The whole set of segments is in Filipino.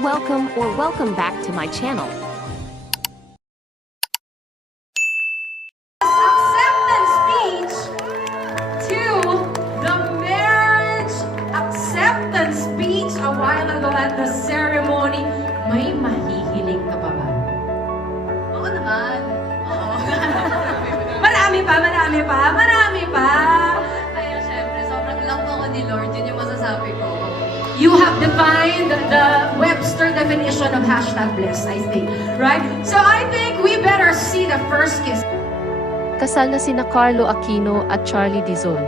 Welcome back to my channel. Acceptance speech to the marriage acceptance speech a while ago at the ceremony. May mahihiling ka pa ba? Oo naman. Oo. Marami pa. Kaya syempre, sobrang love ako ni Lord. Yun yung masasabi ko. You have defined the Webster definition of #blessed, I think. Right? So I think we better see the first kiss. Kasal na sina Carlo Aquino at Charlie Dizon.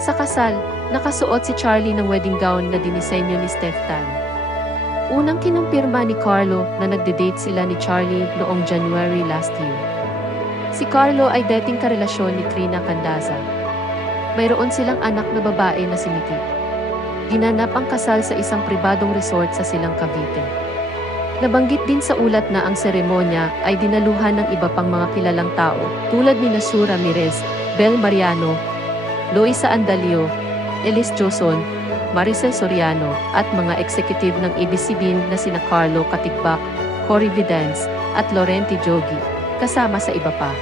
Sa kasal, nakasuot si Charlie ng wedding gown na dinisenyo ni Steph Tan. Unang kinumpirma ni Carlo na nagde-date sila ni Charlie noong January last year. Si Carlo ay dating karelasyon ni Trina Candaza. Mayroon silang anak na babae na si Nikki. Ginanap ang kasal sa isang pribadong resort sa Silang Cavite. Nabanggit din sa ulat na ang seremonya ay dinaluhan ng iba pang mga kilalang tao tulad ni Sue Ramirez, Bel Mariano, Loisa Andalio, Elis Joson, Maricel Soriano at mga executive ng ABS-CBN na sina Carlo Katigbak, Cory Vidance at Laurenti Jogi, kasama sa iba pa.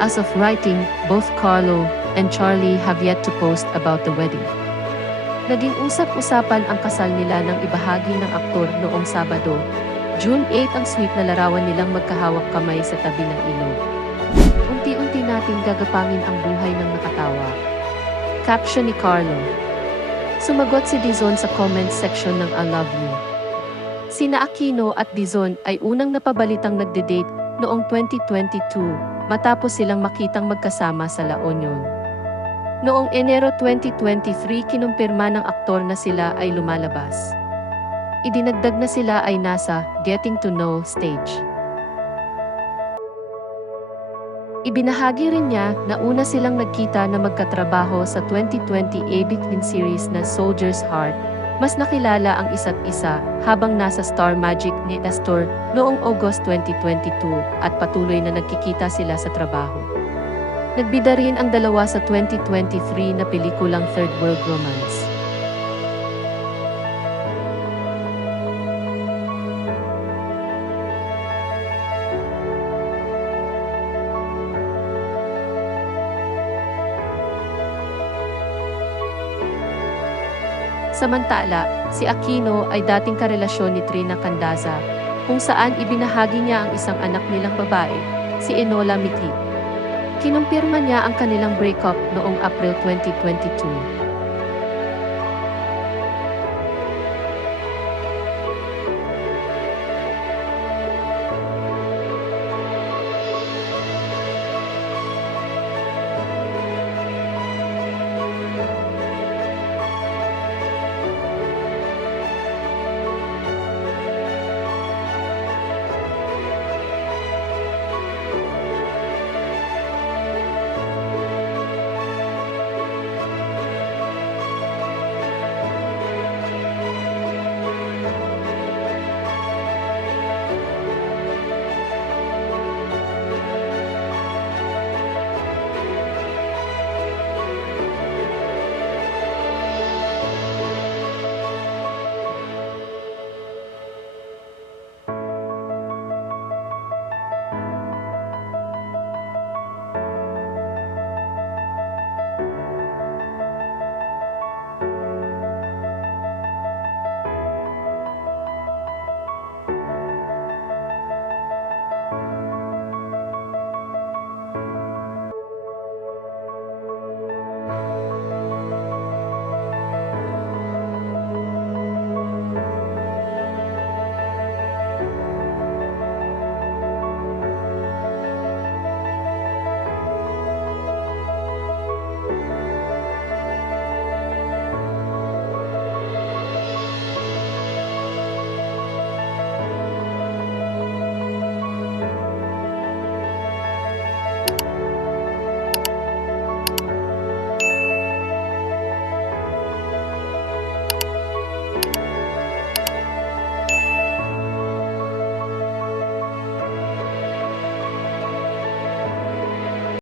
As of writing, both Carlo and Charlie have yet to post about the wedding. Naging usap-usapan ang kasal nila nang ibahagi ng aktor noong Sabado, June 8 ang sweet na larawan nilang magkahawak kamay sa tabi ng ilog. Unti-unti nating gagapangin ang buhay ng nakatawa. Caption ni Carlo. Sumagot si Dizon sa comment section ng I Love You. Sina Aquino at Dizon ay unang napabalitang nagde-date noong 2022 matapos silang makitang magkasama sa La Union. Noong Enero 2023 kinumpirma ng aktor na sila ay lumalabas. Idinagdag na sila ay nasa getting to know stage. Ibinahagi rin niya na una silang nagkita na magkatrabaho sa 2020 ABS-CBN series na Soldier's Heart. Mas nakilala ang isa't isa habang nasa Star Magic ni Astor noong August 2022 at patuloy na nagkikita sila sa trabaho. Nagbida rin ang dalawa sa 2023 na pelikulang Third World Romance. Samantala, si Aquino ay dating karelasyon ni Trina Candaza, kung saan ibinahagi niya ang isang anak nilang babae, si Enola Mitli. Kinumpirma niya ang kanilang breakup noong April 2022.